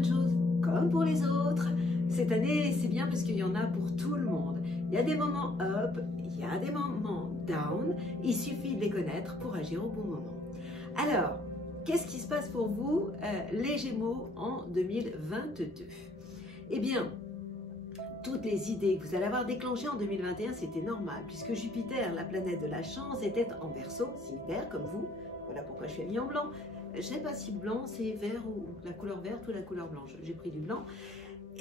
de choses comme pour les autres. Cette année, c'est bien parce qu'il y en a pour tout le monde. Il y a des moments up, il y a des moments down. Il suffit de les connaître pour agir au bon moment. Alors, qu'est-ce qui se passe pour vous, les Gémeaux, en 2022? Eh bien, toutes les idées que vous allez avoir déclenchées en 2021, c'était normal, puisque Jupiter, la planète de la chance, était en Verseau, signe d'air comme vous. Voilà pourquoi je suis habillée en blanc. Je ne sais pas si blanc c'est vert ou la couleur verte ou la couleur blanche. J'ai pris du blanc.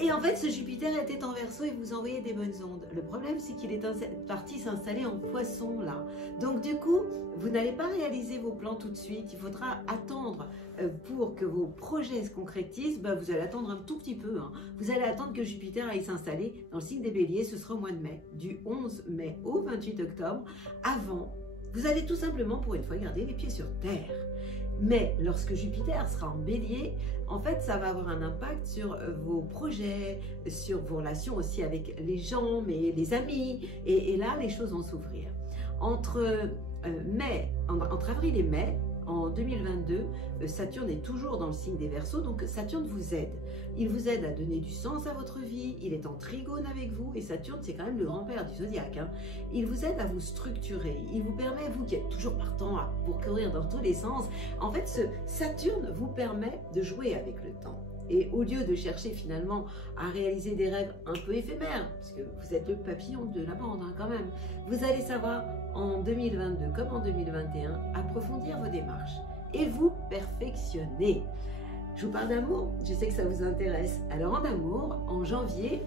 Et en fait, ce Jupiter était en Verseau et vous envoyait des bonnes ondes. Le problème, c'est qu'il est parti s'installer en Poisson, là. Donc, du coup, vous n'allez pas réaliser vos plans tout de suite. Il faudra attendre pour que vos projets se concrétisent. Vous allez attendre un tout petit peu. Vous allez attendre que Jupiter aille s'installer dans le signe des Béliers. Ce sera au mois de mai, du 11 mai au 28 octobre. Avant, vous allez tout simplement, pour une fois, garder les pieds sur terre. Mais lorsque Jupiter sera en Bélier, en fait, ça va avoir un impact sur vos projets, sur vos relations aussi avec les gens, mais les amis. Et là, les choses vont s'ouvrir. Entre avril et mai, en 2022, Saturne est toujours dans le signe des Verseaux, donc Saturne vous aide. Il vous aide à donner du sens à votre vie, il est en trigone avec vous, et Saturne, c'est quand même le grand-père du zodiaque. Il vous aide à vous structurer, il vous permet, vous qui êtes toujours partant pour courir dans tous les sens, en fait, ce Saturne vous permet de jouer avec le temps. Et au lieu de chercher finalement à réaliser des rêves un peu éphémères, parce que vous êtes le papillon de la bande quand même, vous allez savoir en 2022 comme en 2021 approfondir vos démarches et vous perfectionner. Je vous parle d'amour, je sais que ça vous intéresse. Alors en amour, en janvier,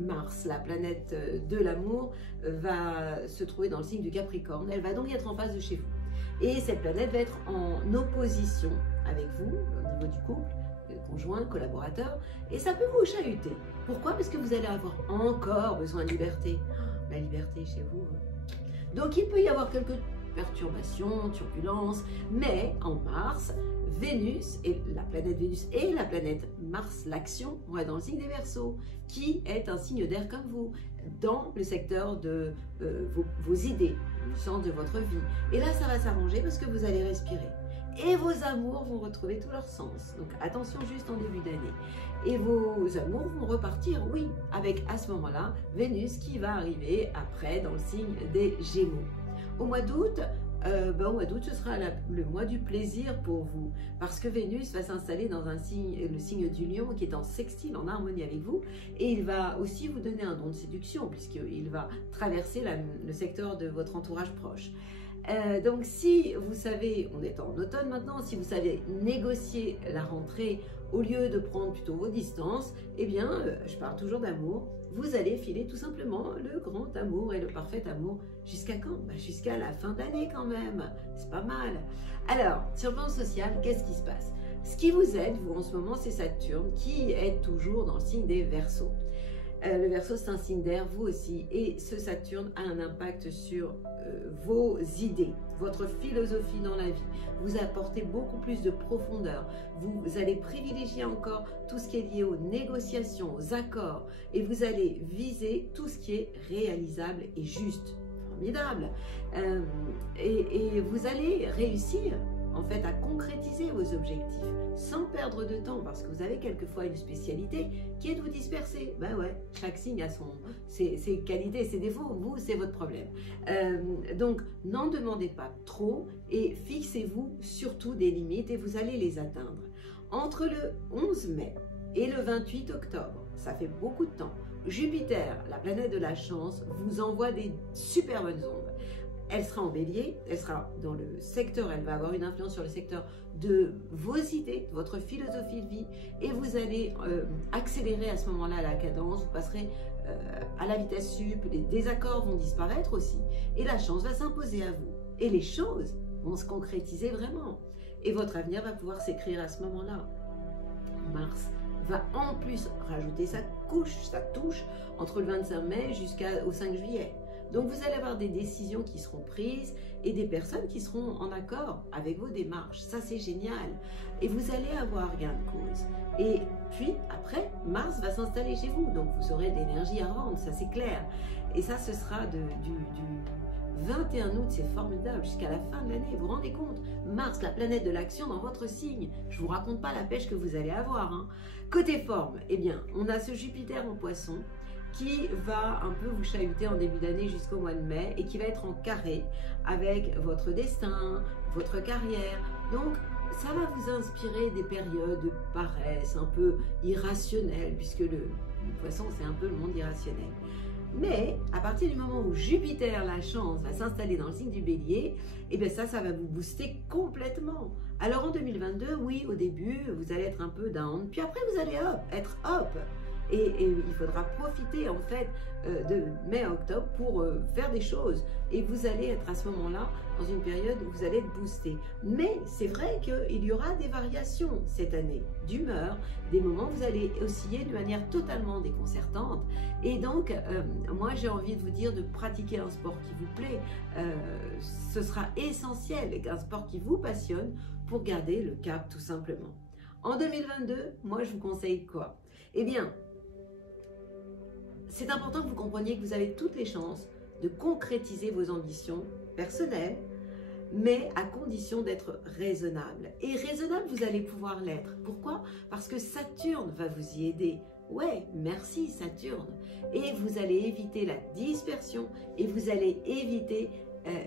Mars, la planète de l'amour, va se trouver dans le signe du Capricorne. Elle va donc être en face de chez vous. Et cette planète va être en opposition avec vous, au niveau du couple, conjoint, collaborateur, et ça peut vous chahuter. Pourquoi? Parce que vous allez avoir encore besoin de liberté. La liberté chez vous. Donc il peut y avoir quelques perturbations, turbulences, mais en mars, Vénus, et la planète Vénus et la planète Mars, l'action, vont être dans le signe des Verseaux, qui est un signe d'air comme vous, dans le secteur de vos idées, le sens de votre vie. Et là, ça va s'arranger parce que vous allez respirer. Et vos amours vont retrouver tout leur sens. Donc attention juste en début d'année. Et vos amours vont repartir, oui, avec à ce moment-là, Vénus qui va arriver après dans le signe des Gémeaux. Au mois d'août, ce sera le mois du plaisir pour vous, parce que Vénus va s'installer dans le signe du Lion, qui est en sextile, en harmonie avec vous, et il va aussi vous donner un don de séduction, puisqu'il va traverser le secteur de votre entourage proche. Donc si vous savez, on est en automne maintenant, si vous savez négocier la rentrée au lieu de prendre plutôt vos distances, eh bien, je parle toujours d'amour, vous allez filer tout simplement le grand amour et le parfait amour. Jusqu'à quand? Jusqu'à la fin d'année quand même, c'est pas mal. Alors, sur le plan social, qu'est-ce qui se passe? Ce qui vous aide, vous, en ce moment, c'est Saturne, qui est toujours dans le signe des Verseaux. Le Verseau, c'est un signe d'air, vous aussi, et ce Saturne a un impact sur vos idées, votre philosophie dans la vie. Vous apportez beaucoup plus de profondeur. Vous allez privilégier encore tout ce qui est lié aux négociations, aux accords, et vous allez viser tout ce qui est réalisable et juste. Formidable. Et vous allez réussir en fait à concrétiser vos objectifs sans perdre de temps, parce que vous avez quelquefois une spécialité qui est de vous disperser. Ben ouais, chaque signe a ses qualités, ses défauts, vous c'est votre problème. Donc n'en demandez pas trop et fixez-vous surtout des limites et vous allez les atteindre. Entre le 11 mai et le 28 octobre, ça fait beaucoup de temps, Jupiter, la planète de la chance, vous envoie des super bonnes ondes. Elle sera en Bélier, elle sera dans le secteur, elle va avoir une influence sur le secteur de vos idées, de votre philosophie de vie, et vous allez accélérer à ce moment-là la cadence, vous passerez à la vitesse sup, les désaccords vont disparaître aussi, et la chance va s'imposer à vous. Et les choses vont se concrétiser vraiment, et votre avenir va pouvoir s'écrire à ce moment-là. Mars va en plus rajouter sa touche entre le 25 mai jusqu'au 5 juillet. Donc vous allez avoir des décisions qui seront prises et des personnes qui seront en accord avec vos démarches. Ça, c'est génial. Et vous allez avoir gain de cause. Et puis, après, Mars va s'installer chez vous. Donc, vous aurez de l'énergie à revendre, ça c'est clair. Et ça, ce sera du 21 août, c'est formidable, jusqu'à la fin de l'année. Vous vous rendez compte? Mars, la planète de l'action dans votre signe. Je ne vous raconte pas la pêche que vous allez avoir. Hein. Côté forme, eh bien, on a ce Jupiter en poisson qui va un peu vous chahuter en début d'année jusqu'au mois de mai et qui va être en carré avec votre destin, votre carrière. Donc, ça va vous inspirer des périodes de paresse un peu irrationnelles, puisque le poisson, c'est un peu le monde irrationnel. Mais à partir du moment où Jupiter, la chance, va s'installer dans le signe du Bélier, et bien ça va vous booster complètement. Alors en 2022, oui, au début, vous allez être un peu down, puis après vous allez être up. Et il faudra profiter en fait de mai à octobre pour faire des choses. Et vous allez être à ce moment-là dans une période où vous allez être boosté. Mais c'est vrai qu'il y aura des variations cette année d'humeur, des moments où vous allez osciller de manière totalement déconcertante. Et donc, moi j'ai envie de vous dire de pratiquer un sport qui vous plaît. Ce sera essentiel, un sport qui vous passionne pour garder le cap tout simplement. En 2022, moi je vous conseille quoi? Eh bien, c'est important que vous compreniez que vous avez toutes les chances de concrétiser vos ambitions personnelles, mais à condition d'être raisonnable. Et raisonnable, vous allez pouvoir l'être. Pourquoi? Parce que Saturne va vous y aider. Ouais, merci Saturne. Et vous allez éviter la dispersion et vous allez éviter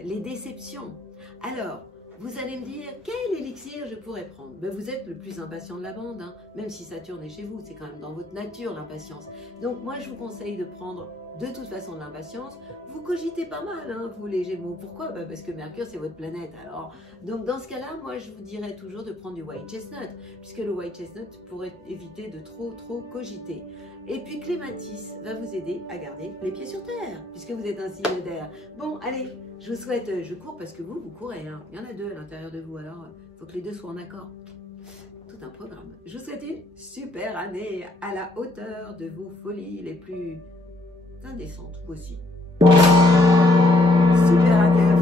les déceptions. Alors, vous allez me dire, quel élixir je pourrais prendre? Ben, vous êtes le plus impatient de la bande, hein. Même si Saturne est chez vous, c'est quand même dans votre nature l'impatience. Donc moi je vous conseille de prendre de toute façon de l'impatience. Vous cogitez pas mal, hein, vous les Gémeaux. Pourquoi? Ben, parce que Mercure c'est votre planète. Alors, donc dans ce cas-là, moi je vous dirais toujours de prendre du white chestnut, puisque le white chestnut pourrait éviter de trop cogiter. Et puis Clématis va vous aider à garder les pieds sur terre, puisque vous êtes un signe d'air. Bon, allez, je vous souhaite, je cours parce que vous courez, hein. Il y en a deux à l'intérieur de vous, alors il faut que les deux soient en accord. Tout un programme. Je vous souhaite une super année à la hauteur de vos folies les plus indécentes aussi. Super année.